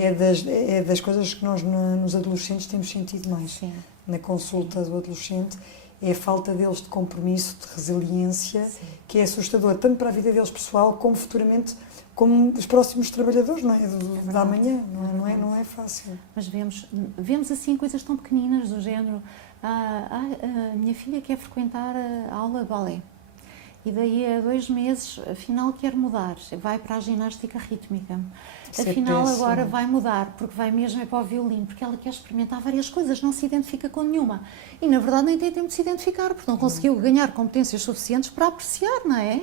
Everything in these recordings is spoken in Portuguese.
é das coisas que nós nos adolescentes temos sentido mais. Sim. Na consulta do adolescente, é a falta deles de compromisso, de resiliência, Sim. que é assustador, tanto para a vida deles pessoal, como futuramente, como os próximos trabalhadores, não é? Da amanhã, não é fácil. Mas vemos assim coisas tão pequeninas do género, a minha filha quer frequentar a aula de balé. E daí a 2 meses, afinal quer mudar, vai para a ginástica rítmica. Afinal agora vai mudar, porque vai mesmo para o violino, porque ela quer experimentar várias coisas, não se identifica com nenhuma. E na verdade nem tem tempo de se identificar, porque não conseguiu ganhar competências suficientes para apreciar, não é?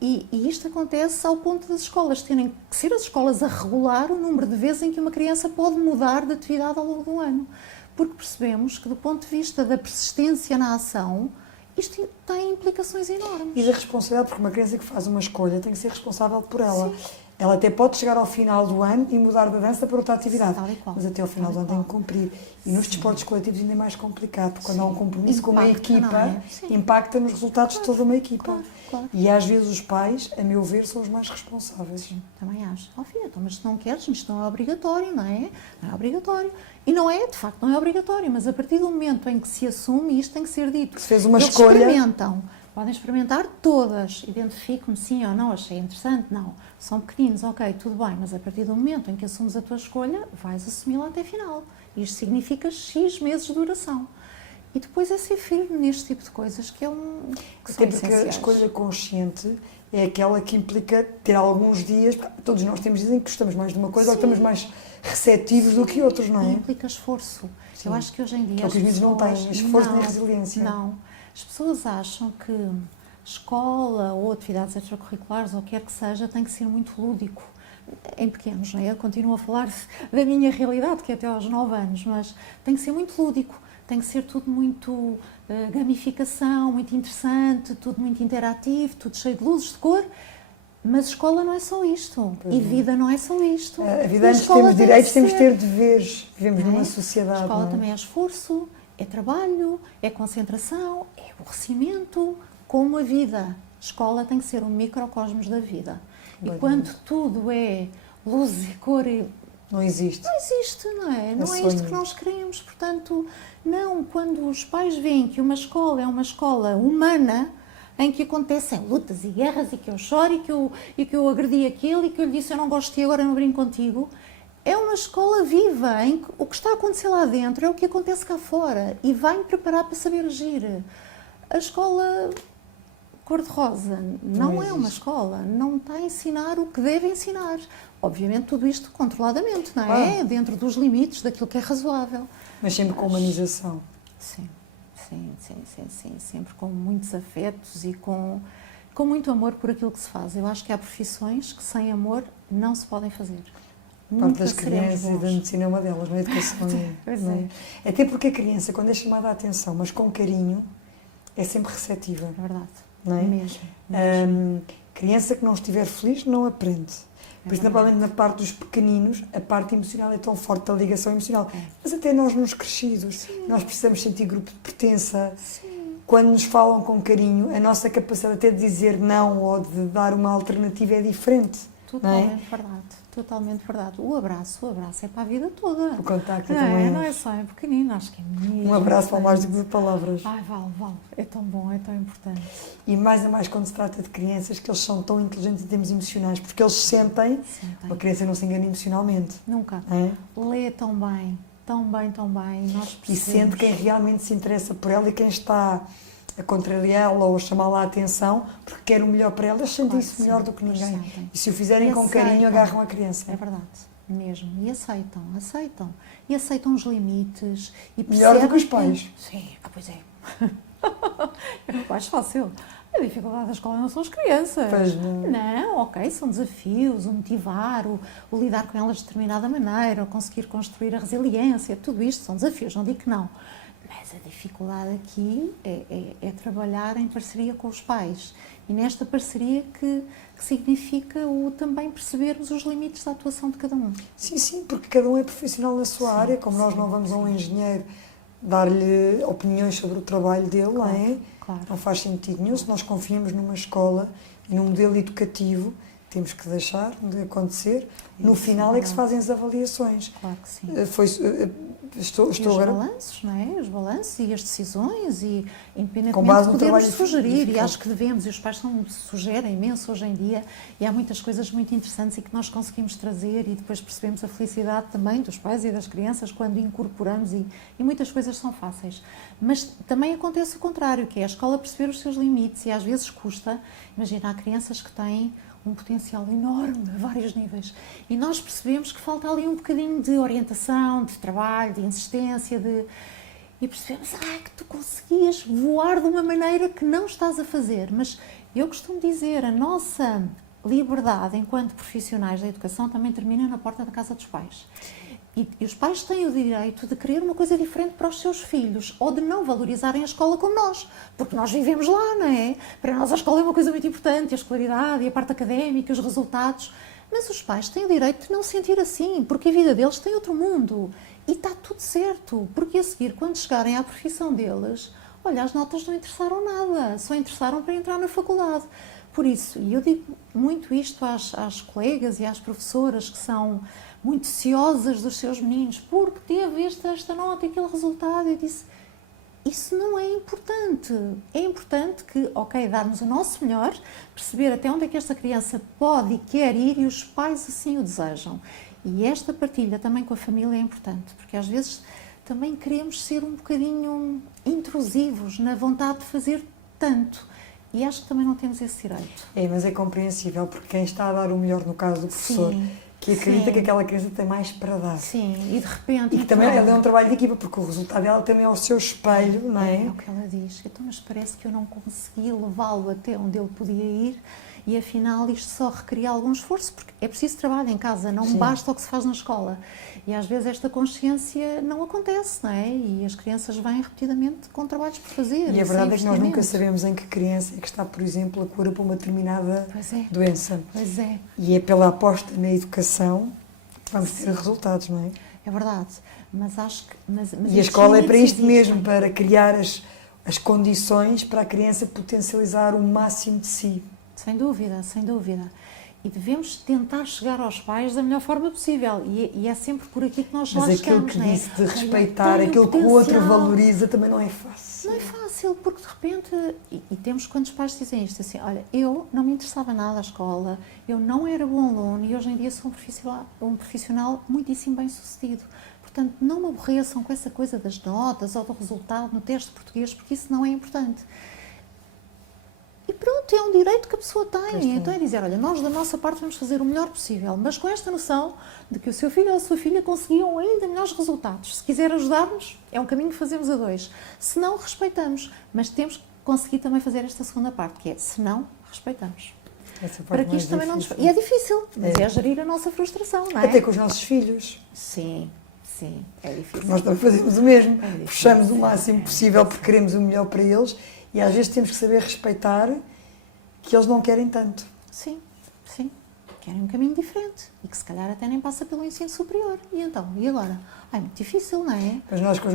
E isto acontece ao ponto das escolas terem que ser as escolas a regular o número de vezes em que uma criança pode mudar de atividade ao longo do ano. Porque percebemos que do ponto de vista da persistência na ação, isto tem implicações enormes. E da responsabilidade, porque uma criança que faz uma escolha tem que ser responsável por ela. Sim. Ela até pode chegar ao final do ano e mudar da dança para outra atividade, Tal e qual. mas até ao final do ano tem que cumprir. E nos desportos coletivos ainda é mais complicado, porque quando há um compromisso com uma equipa, impacta nos resultados de toda uma equipa. Claro. E às vezes os pais, a meu ver, são os mais responsáveis. Sim, também acho. Filha, então, mas se não queres, isto não é obrigatório, não é? Não é obrigatório. E não é, de facto, não é obrigatório, mas a partir do momento em que se assume, isto tem que ser dito. Se fez uma Eles escolha... experimentam. Podem experimentar todas. Identifico-me, sim ou não, achei interessante, não. São pequeninos, ok, tudo bem, mas a partir do momento em que assumes a tua escolha, vais assumi-la até final. Isto significa X meses de duração. E depois é ser firme neste tipo de coisas que são porque essenciais. A escolha consciente é aquela que implica ter alguns dias, todos nós temos dizem que gostamos mais de uma coisa ou que estamos mais receptivos do que outros, não é? E implica esforço. Sim. Eu acho que hoje em dia Que é o que os miúdos não têm, esforço nem resiliência. Não. As pessoas acham que escola ou atividades extracurriculares ou o que quer que seja tem que ser muito lúdico. Em pequenos, não é? Eu continuo a falar da minha realidade, que é até aos 9 anos, mas tem que ser muito lúdico. Tem que ser tudo muito gamificação, muito interessante, tudo muito interativo, tudo cheio de luzes, de cor. Mas escola não é só isto. Pois e vida não é só isto. A vida, antes de termos direitos, temos de ter deveres. Vivemos numa sociedade. A escola também é esforço, é trabalho, é concentração, é aborrecimento, como a vida. A escola tem que ser um microcosmos da vida. E quando tudo é luz e cor e... Não existe. Não existe, não é? Não é isto que nós queremos. Portanto, não, quando os pais veem que uma escola é uma escola humana, em que acontecem lutas e guerras e que eu choro e que eu agredi aquele e que eu lhe disse eu não gosto de ti, agora não brinco contigo, é uma escola viva, em que o que está a acontecer lá dentro é o que acontece cá fora e vai-me preparar para saber agir. A escola cor-de-rosa não é uma escola, não está a ensinar o que deve ensinar. Obviamente tudo isto controladamente, não é? Dentro dos limites daquilo que é razoável. Mas sempre com humanização. Sim, sempre com muitos afetos e com muito amor por aquilo que se faz. Eu acho que há profissões que sem amor não se podem fazer. A parte das crianças e da medicina é uma delas, não é? Educação não é? Até porque a criança, quando é chamada a atenção, mas com carinho, é sempre receptiva. É verdade. Não é? Mesmo. Criança que não estiver feliz não aprende. Principalmente na parte dos pequeninos, a parte emocional é tão forte da ligação emocional. Mas até nós nos crescidos, nós precisamos sentir grupo de pertença. Sim. Quando nos falam com carinho, a nossa capacidade até de dizer não ou de dar uma alternativa é diferente. Totalmente verdade. Totalmente verdade. O abraço é para a vida toda. O contacto também. Não é só em pequenino, acho que é mesmo. Um abraço vale mais do que palavras. Ai, vale. É tão bom, é tão importante. E mais a mais quando se trata de crianças, que eles são tão inteligentes em termos emocionais, porque eles sentem. Uma criança não se engana emocionalmente. Nunca. É? Lê tão bem. Nós e sente quem realmente se interessa por ela e quem está a contrariá-la ou a chamá-la a atenção, porque quer o melhor para ela, eles sentem isso melhor do que ninguém. E se o fizerem com carinho, agarram a criança. É verdade, mesmo. E aceitam. E aceitam os limites. E melhor do que os pais. Sim, pois é. É muito mais fácil. A dificuldade da escola não são as crianças. Pois não. Não, ok, são desafios, o motivar, o lidar com elas de determinada maneira, o conseguir construir a resiliência, tudo isto são desafios, não digo que não. Mas a dificuldade aqui é trabalhar em parceria com os pais. E nesta parceria que significa também percebermos os limites da atuação de cada um. Sim, porque cada um é profissional na sua área, como nós não vamos a um engenheiro dar-lhe opiniões sobre o trabalho dele, não é? Claro. Não faz sentido nenhum. Se nós confiamos numa escola e num modelo educativo, temos que deixar de acontecer. No Isso, final é que se fazem as avaliações. Claro que sim. Estou E os agora... balanços, não é? Os balanços e as decisões e independentemente Com base de no podermos trabalho sugerir, e edificado. acho que devemos, e os pais sugerem imenso hoje em dia, e há muitas coisas muito interessantes e que nós conseguimos trazer e depois percebemos a felicidade também dos pais e das crianças quando incorporamos e muitas coisas são fáceis. Mas também acontece o contrário, que é a escola perceber os seus limites e às vezes custa. Imagina, há crianças que têm um potencial enorme a vários níveis e nós percebemos que falta ali um bocadinho de orientação, de trabalho, de insistência, e percebemos que tu conseguias voar de uma maneira que não estás a fazer. Mas eu costumo dizer, a nossa liberdade enquanto profissionais da educação também termina na porta da casa dos pais. E os pais têm o direito de querer uma coisa diferente para os seus filhos ou de não valorizarem a escola como nós, porque nós vivemos lá, não é? Para nós a escola é uma coisa muito importante, a escolaridade e a parte académica, os resultados, mas os pais têm o direito de não sentir assim, porque a vida deles tem outro mundo e está tudo certo, porque a seguir, quando chegarem à profissão deles, olha, as notas não interessaram nada, só interessaram para entrar na faculdade. Por isso, e eu digo muito isto às colegas e às professoras que são muito ciosas dos seus meninos, porque teve esta nota e aquele resultado. Eu disse, isso não é importante. É importante que, darmos o nosso melhor, perceber até onde é que esta criança pode e quer ir e os pais assim o desejam. E esta partilha também com a família é importante, porque às vezes também queremos ser um bocadinho intrusivos na vontade de fazer tanto. E acho que também não temos esse direito. Mas é compreensível, porque quem está a dar o melhor, no caso do professor, que acredita que aquela criança tem mais para dar. Sim, e de repente... E que também ela é um trabalho de equipa, porque o resultado dela também é o seu espelho, não é? É o que ela diz. Então, mas parece que eu não consegui levá-lo até onde ele podia ir e, afinal, isto só requeria algum esforço, porque é preciso trabalho em casa, não basta o que se faz na escola. E, às vezes, esta consciência não acontece, não é? E as crianças vêm repetidamente com trabalhos por fazer. E a verdade é que nós nunca sabemos em que criança é que está, por exemplo, a cura para uma determinada doença. Pois é. E é pela aposta na educação que vamos ter resultados, não é? É verdade. Mas acho que... E a escola é para isto mesmo, para criar as condições para a criança potencializar o máximo de si. Sem dúvida, sem dúvida. E devemos tentar chegar aos pais da melhor forma possível. E é sempre por aqui que nós lá chegamos. Mas aquilo que disse de respeitar, aquilo que o outro valoriza, também não é fácil. Não é fácil, porque de repente... E temos quantos pais dizem isto, assim, olha, eu não me interessava nada à escola, eu não era bom aluno e hoje em dia sou um profissional muitíssimo bem sucedido. Portanto, não me aborreçam com essa coisa das notas ou do resultado no teste de português, porque isso não é importante. E pronto, é um direito que a pessoa tem. Então é dizer, olha, nós da nossa parte vamos fazer o melhor possível, mas com esta noção de que o seu filho ou a sua filha conseguiam ainda melhores resultados. Se quiser ajudar-nos, é um caminho que fazemos a dois. Se não, respeitamos. Mas temos que conseguir também fazer esta segunda parte, que é, se não, respeitamos. Para que isto também não nos... E é difícil, mas é gerir a nossa frustração, não é? Até com os nossos filhos. Sim, é difícil. Porque nós também fazemos o mesmo. Puxamos o máximo possível porque queremos o melhor para eles. E às vezes temos que saber respeitar que eles não querem tanto. Sim. Querem um caminho diferente e que se calhar até nem passa pelo ensino superior. E então, e agora? É muito difícil, não é? Mas nós com os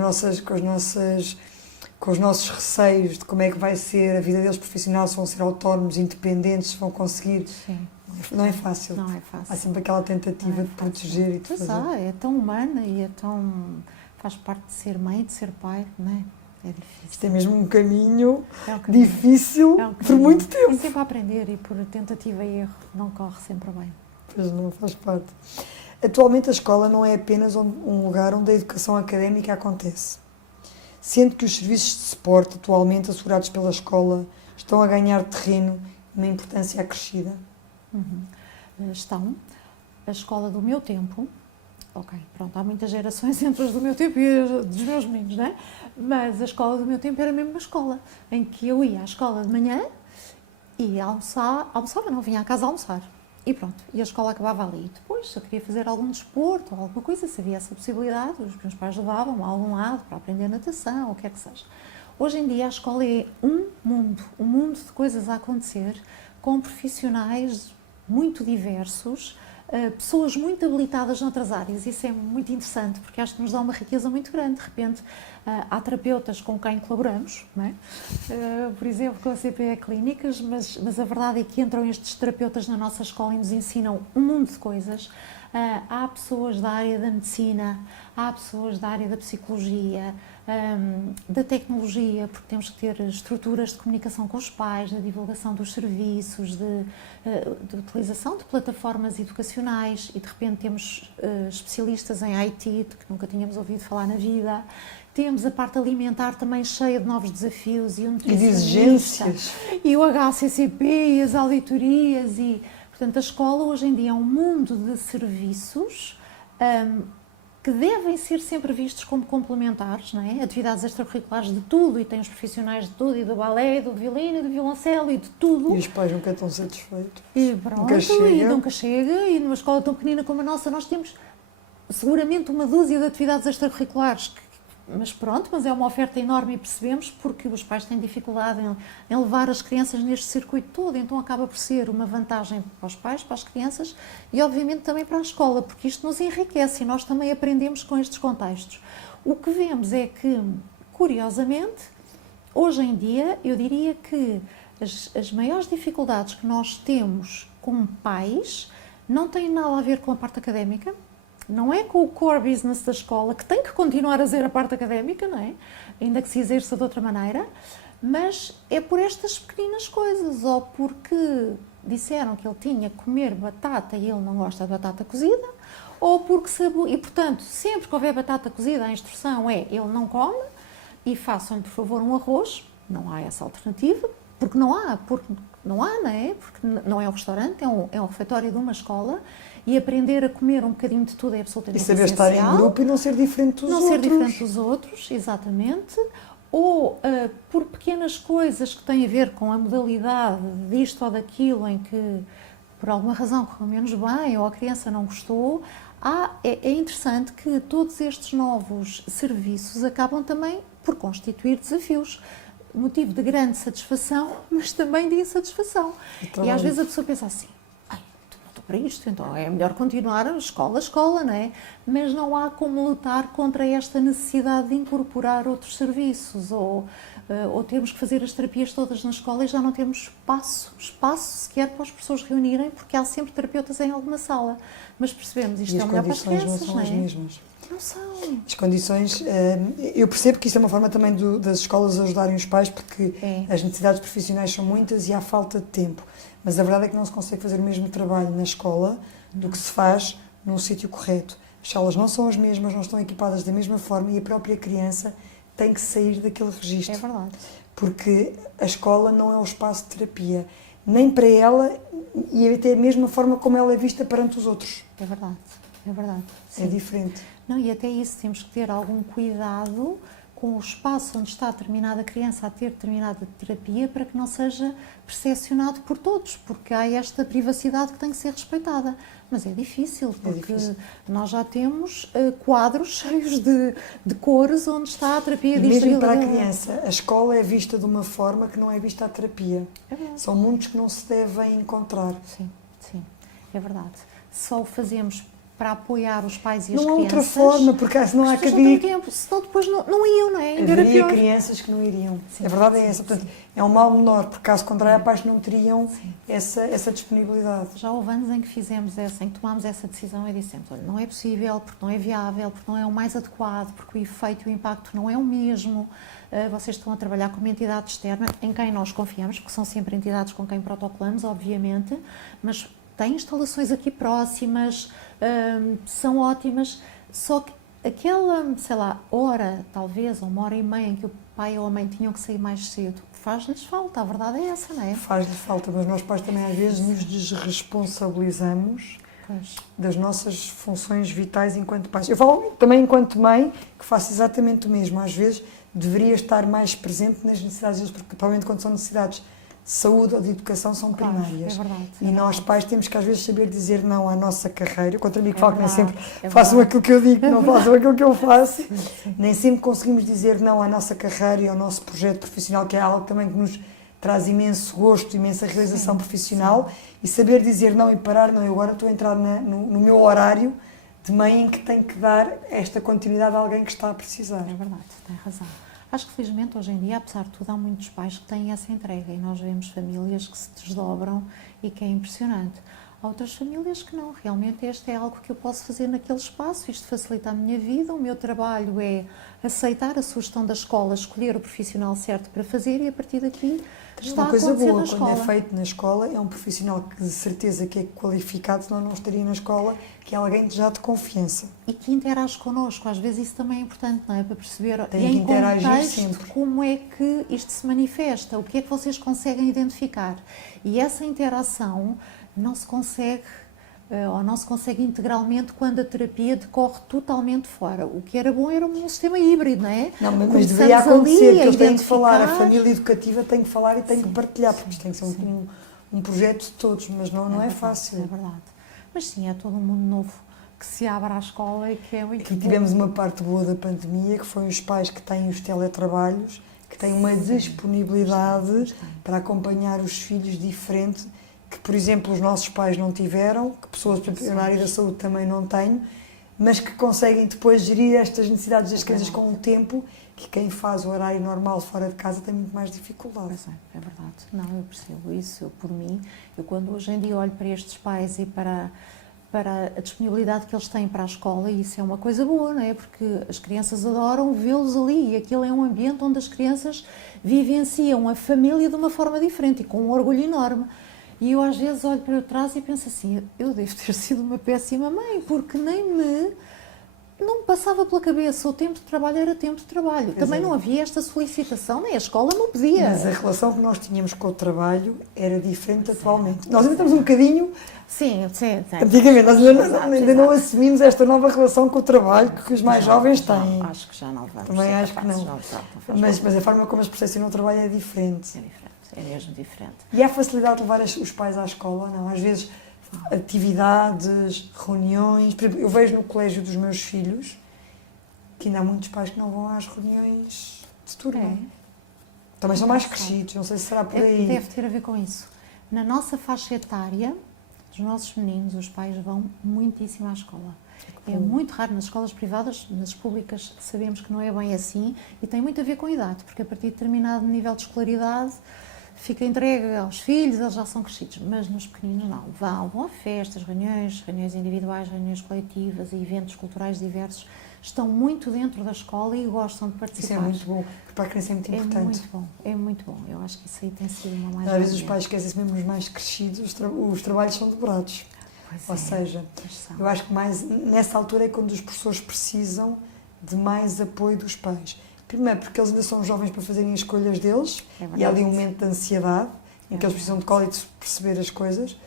nossos receios de como é que vai ser a vida deles profissional, se vão ser autónomos, independentes, se vão conseguir... Sim. Não é fácil. Não é fácil. Há sempre aquela tentativa de proteger e de fazer. É tão humana e é tão... faz parte de ser mãe e de ser pai, não é? É difícil. Isto é mesmo um caminho, difícil por muito tempo. É sempre a aprender e por tentativa e erro não corre sempre bem. Pois não, faz parte. Atualmente a escola não é apenas um lugar onde a educação académica acontece. Sendo que os serviços de suporte atualmente assegurados pela escola estão a ganhar terreno e uma importância acrescida. Estão. A escola do meu tempo, há muitas gerações entre as do meu tempo e as dos meus meninos, não é? Mas a escola do meu tempo era mesmo uma escola em que eu ia à escola de manhã e almoçava, não, vinha à casa almoçar. E pronto, e a escola acabava ali. Depois, se eu queria fazer algum desporto ou alguma coisa, se havia essa possibilidade, os meus pais levavam-me a algum lado para aprender natação, ou o que quer que seja. Hoje em dia a escola é um mundo de coisas a acontecer, com profissionais muito diversos, pessoas muito habilitadas noutras áreas. Isso é muito interessante, porque acho que nos dá uma riqueza muito grande. De repente, há terapeutas com quem colaboramos, não é? Por exemplo, com a CPE Clínicas, mas a verdade é que entram estes terapeutas na nossa escola e nos ensinam um mundo de coisas. Há pessoas da área da medicina, há pessoas da área da psicologia, da tecnologia, porque temos que ter estruturas de comunicação com os pais, da divulgação dos serviços, de utilização de plataformas educacionais, e de repente temos especialistas em IT, de que nunca tínhamos ouvido falar na vida. Temos a parte alimentar também cheia de novos desafios, e o nutricionista, de exigências. E o HACCP, e as auditorias, e portanto a escola hoje em dia é um mundo de serviços que devem ser sempre vistos como complementares, não é? Atividades extracurriculares de tudo, e tem os profissionais de tudo, e do balé, e do violino, e do violoncelo, e de tudo. E os pais nunca estão satisfeitos. E pronto, nunca chega. E numa escola tão pequenina como a nossa, nós temos seguramente uma dúzia de atividades extracurriculares, mas pronto, mas é uma oferta enorme, e percebemos, porque os pais têm dificuldade em levar as crianças neste circuito todo, então acaba por ser uma vantagem para os pais, para as crianças, e obviamente também para a escola, porque isto nos enriquece e nós também aprendemos com estes contextos. O que vemos é que, curiosamente, hoje em dia, eu diria que as maiores dificuldades que nós temos como pais não têm nada a ver com a parte académica. Não é com o core business da escola, que tem que continuar a ser a parte académica, não é? Ainda que se exerça de outra maneira, mas é por estas pequenas coisas, ou porque disseram que ele tinha que comer batata e ele não gosta de batata cozida, ou porque e portanto, sempre que houver batata cozida, a instrução é ele não come, e façam-lhe, por favor, um arroz. Não há essa alternativa, porque não há, não é? Porque não é um restaurante, é um refeitório de uma escola. E aprender a comer um bocadinho de tudo é absolutamente essencial. E saber estar em grupo e não ser diferente dos outros. Não ser diferente dos outros, exatamente. Ou por pequenas coisas que têm a ver com a modalidade disto ou daquilo, em que por alguma razão correu menos bem ou a criança não gostou. É interessante que todos estes novos serviços acabam também por constituir desafios. Motivo de grande satisfação, mas também de insatisfação. E às vezes a pessoa pensa assim, para isto, então é melhor continuar escola, não é? Mas não há como lutar contra esta necessidade de incorporar outros serviços, ou temos que fazer as terapias todas na escola e já não temos espaço sequer para as pessoas reunirem, porque há sempre terapeutas em alguma sala. Mas percebemos, isto é o melhor para as crianças, não é? As mesmas. Não são. As condições, eu percebo que isto é uma forma também das escolas ajudarem os pais, porque as necessidades profissionais são muitas e há falta de tempo. Mas a verdade é que não se consegue fazer o mesmo trabalho na escola do que se faz no sítio correto. As salas não são as mesmas, não estão equipadas da mesma forma, e a própria criança tem que sair daquele registro. É verdade. Porque a escola não é o espaço de terapia, nem para ela, e até a mesma forma como ela é vista perante os outros. É verdade, é verdade. Sim. É diferente. Não, e até isso temos que ter algum cuidado com o espaço onde está determinada criança a ter determinada terapia, para que não seja percepcionado por todos, porque há esta privacidade que tem que ser respeitada. Mas é difícil, porque nós já temos quadros cheios de cores onde está a terapia disto. Mesmo para a criança, a escola é vista de uma forma que não é vista a terapia. São mundos que não se devem encontrar. Sim, é verdade. Só o fazemos para apoiar os pais e as crianças. Não há outra forma, porque senão há que haver... tempo, senão depois não iam, não é? Haveria crianças que não iriam. Sim, a verdade é essa. Portanto, é um mal menor, porque caso contrário, pais não teriam essa disponibilidade. Já houve anos em que em que tomámos essa decisão e dissemos, olha, não é possível, porque não é viável, porque não é o mais adequado, porque o efeito e o impacto não é o mesmo. Vocês estão a trabalhar com uma entidade externa em quem nós confiamos, porque são sempre entidades com quem protocolamos, obviamente, mas têm instalações aqui próximas, são ótimas, só que aquela, sei lá, hora, talvez, ou uma hora e meia em que o pai ou a mãe tinham que sair mais cedo, faz-lhes falta, a verdade é essa, não é? Faz-lhe falta, mas nós pais também às vezes nos desresponsabilizamos das nossas funções vitais enquanto pais. Eu falo também enquanto mãe, que faço exatamente o mesmo, às vezes deveria estar mais presente nas necessidades deles, porque provavelmente quando são necessidades de saúde ou de educação são primárias. É verdade, e nós pais temos que às vezes saber dizer não à nossa carreira. Eu contra mim que falo que nem sempre é façam aquilo que eu digo, não façam aquilo que eu faço. Sim. Nem sempre conseguimos dizer não à nossa carreira e ao nosso projeto profissional, que é algo também que nos traz imenso gosto, imensa realização profissional, e saber dizer não e parar, não, eu agora estou a entrar no meu horário de mãe em que tenho que dar esta continuidade a alguém que está a precisar. É verdade, tem razão. Acho que felizmente hoje em dia, apesar de tudo, há muitos pais que têm essa entrega e nós vemos famílias que se desdobram e que é impressionante. Há outras famílias que não, realmente este é algo que eu posso fazer naquele espaço, isto facilita a minha vida, o meu trabalho é aceitar a sugestão da escola, escolher o profissional certo para fazer e a partir daqui está a coisa acontecer boa, na quando escola. é feito na escola, é um profissional que de certeza que é qualificado, senão não estaria na escola, que é alguém já de confiança. E que interage connosco, às vezes isso também é importante, não é? Para perceber Tem que interagir contexto sempre. Como é que isto se manifesta, o que é que vocês conseguem identificar. E essa interação não se consegue, ou não se consegue integralmente quando a terapia decorre totalmente fora. O que era bom era um sistema híbrido, não é? Não, mas Começamos deveria acontecer, ali que eles têm de falar, a identificar. família educativa tem que falar e tem que Sim, partilhar, porque isto tem que ser sim. um projeto de todos, mas não é verdade, fácil. É verdade. Mas sim, é todo um mundo novo que se abre à escola e que é muito Aqui bom. tivemos uma parte boa da pandemia, que foi os pais que têm os teletrabalhos, que têm uma disponibilidade para acompanhar os filhos diferente, que, por exemplo, os nossos pais não tiveram, que pessoas na área da saúde também não têm, mas que conseguem depois gerir estas necessidades das crianças com um tempo que quem faz o horário normal fora de casa tem muito mais dificuldade. Pois é verdade. Não, eu percebo isso, eu, por mim, eu quando hoje em dia olho para estes pais e para a disponibilidade que eles têm para a escola, e isso é uma coisa boa, não é? Porque as crianças adoram vê-los ali e aquilo é um ambiente onde as crianças vivenciam a família de uma forma diferente e com um orgulho enorme. E eu às vezes olho para trás e penso assim, eu devo ter sido uma péssima mãe, porque não me passava pela cabeça, o tempo de trabalho era tempo de trabalho. Também não havia esta solicitação, nem a escola não pedia. Mas a relação que nós tínhamos com o trabalho era diferente atualmente. Nós ainda estamos um bocadinho... Sim. Antigamente, nós ainda não assumimos esta nova relação com o trabalho que os mais jovens têm. Acho que já não vamos. Também acho que não. Mas a forma como eles percebem o trabalho é diferente. É diferente, é mesmo diferente. E há facilidade de levar os pais à escola, não? Às vezes, atividades, reuniões... Por exemplo, eu vejo no colégio dos meus filhos que ainda há muitos pais que não vão às reuniões de turma. É. Também são mais crescidos, não sei se será por aí. Deve ter a ver com isso. Na nossa faixa etária, os nossos meninos, os pais vão muitíssimo à escola. É muito raro nas escolas privadas, nas públicas sabemos que não é bem assim e tem muito a ver com a idade, porque a partir de determinado nível de escolaridade fica entregue aos filhos, eles já são crescidos, mas nos pequeninos não. Vão a festas, reuniões individuais, reuniões coletivas e eventos culturais diversos, estão muito dentro da escola e gostam de participar. Isso é muito bom, porque para a criança é muito importante. É muito bom. Eu acho que isso aí tem sido uma mais... Às vezes os pais esquecem-se mesmo, os mais crescidos, os trabalhos são dobrados. Ou seja, eu acho que mais nessa altura é quando os professores precisam de mais apoio dos pais. Primeiro, porque eles ainda são jovens para fazerem as escolhas deles, e há ali um momento de ansiedade, em que eles precisam de cola e de perceber as coisas,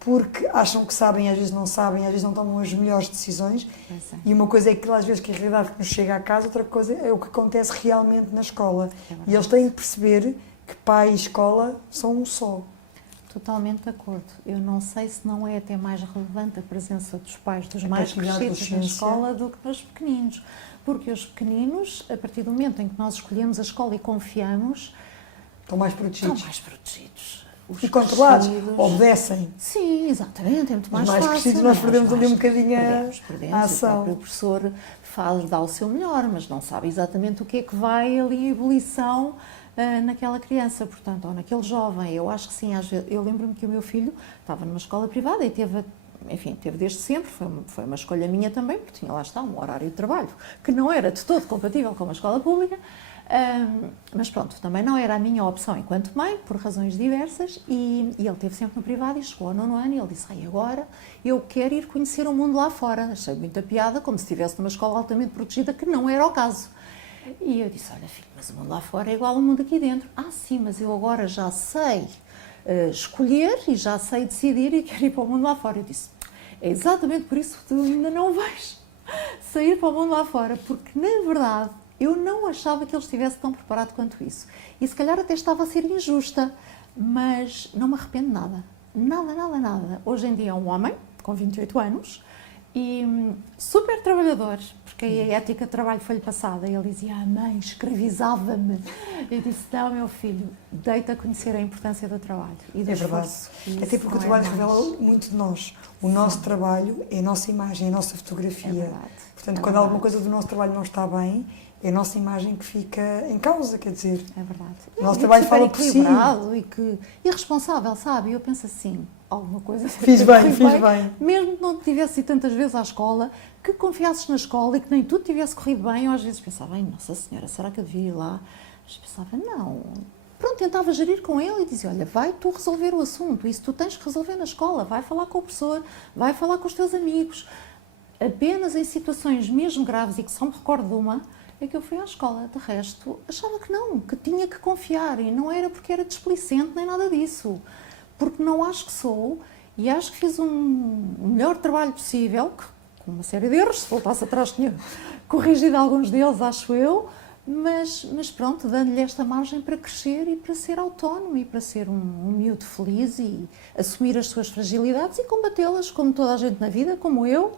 porque acham que sabem, às vezes não sabem, às vezes não tomam as melhores decisões, e uma coisa é aquilo às vezes que é a realidade que nos chega à casa, outra coisa é o que acontece realmente na escola. E eles têm que perceber que pai e escola são um só. Totalmente de acordo. Eu não sei se não é até mais relevante a presença dos pais dos mais crescidos na escola do que nos pequeninos. Porque os pequeninos, a partir do momento em que nós escolhemos a escola e confiamos, estão mais protegidos. E controlados, obedecem. Sim, exatamente, é muito mais fácil. Os mais crescidos nós perdemos ali um bocadinho a ação. O próprio professor dá o seu melhor, mas não sabe exatamente o que é que vai ali em ebulição naquela criança, portanto, ou naquele jovem. Eu acho que sim, às vezes, eu lembro-me que o meu filho estava numa escola privada e teve desde sempre, foi uma escolha minha também, porque tinha lá está um horário de trabalho que não era de todo compatível com uma escola pública, mas pronto, também não era a minha opção enquanto mãe, por razões diversas, e ele esteve sempre no privado e chegou ao 9º ano e ele disse, agora eu quero ir conhecer o mundo lá fora. Achei muita piada, como se estivesse numa escola altamente protegida, que não era o caso. E eu disse, olha filho, mas o mundo lá fora é igual ao mundo aqui dentro. Sim, mas eu agora já sei escolher e já sei decidir e quero ir para o mundo lá fora. Eu disse, é exatamente por isso que tu ainda não vais sair para o mundo lá fora, porque na verdade eu não achava que ele estivesse tão preparado quanto isso. E se calhar até estava a ser injusta, mas não me arrependo nada. Nada. Hoje em dia é um homem com 28 anos E super trabalhador, porque a ética de trabalho foi-lhe passada. E ele dizia, mãe, escravizava-me. Eu disse, não, meu filho, deita a conhecer a importância do trabalho e do esforço. Até porque o trabalho revela muito de nós. O nosso trabalho é a nossa imagem, é a nossa fotografia. É verdade. Portanto, quando alguma coisa do nosso trabalho não está bem, é a nossa imagem que fica em causa, quer dizer. É verdade. O nosso trabalho fala por si. E responsável, sabe? Eu penso assim, alguma coisa... Fiz bem. Mesmo que não tivesse ido tantas vezes à escola, que confiasses na escola e que nem tudo tivesse corrido bem, eu às vezes pensava, Nossa Senhora, será que eu devia ir lá? Mas pensava, não. Pronto, tentava gerir com ele e dizia, olha, vai tu resolver o assunto, isso tu tens que resolver na escola, vai falar com o professor, vai falar com os teus amigos. Apenas em situações mesmo graves, e que só me recordo de uma, é que eu fui à escola. De resto, achava que não, que tinha que confiar, e não era porque era displicente nem nada disso, porque não acho que sou, e acho que fiz um melhor trabalho possível, com uma série de erros, se voltasse atrás tinha corrigido alguns deles, acho eu, mas pronto, dando-lhe esta margem para crescer e para ser autónomo e para ser um miúdo feliz e assumir as suas fragilidades e combatê-las, como toda a gente na vida, como eu.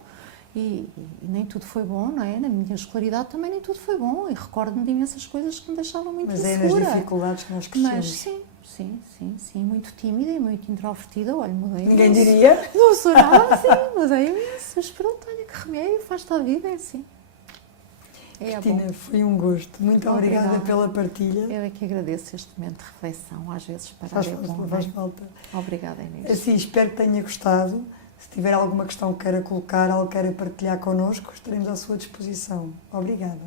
E nem tudo foi bom, não é? Na minha escolaridade também nem tudo foi bom, e recordo-me de imensas coisas que me deixavam muito insegura. Mas é nas dificuldades que nós crescemos. Mas sim, muito tímida e muito introvertida, olha, mudei. Ninguém diria? Não sou nada assim, mudei imenso, mas pronto, olha que remédio, faz-te a vida, é assim. Cristina, foi um gosto. Muito obrigada pela partilha. Eu é que agradeço este momento de reflexão, às vezes para faz falta. Obrigada, Inês. Assim, espero que tenha gostado. Se tiver alguma questão que queira colocar, algo que queira partilhar connosco, estaremos à sua disposição. Obrigada.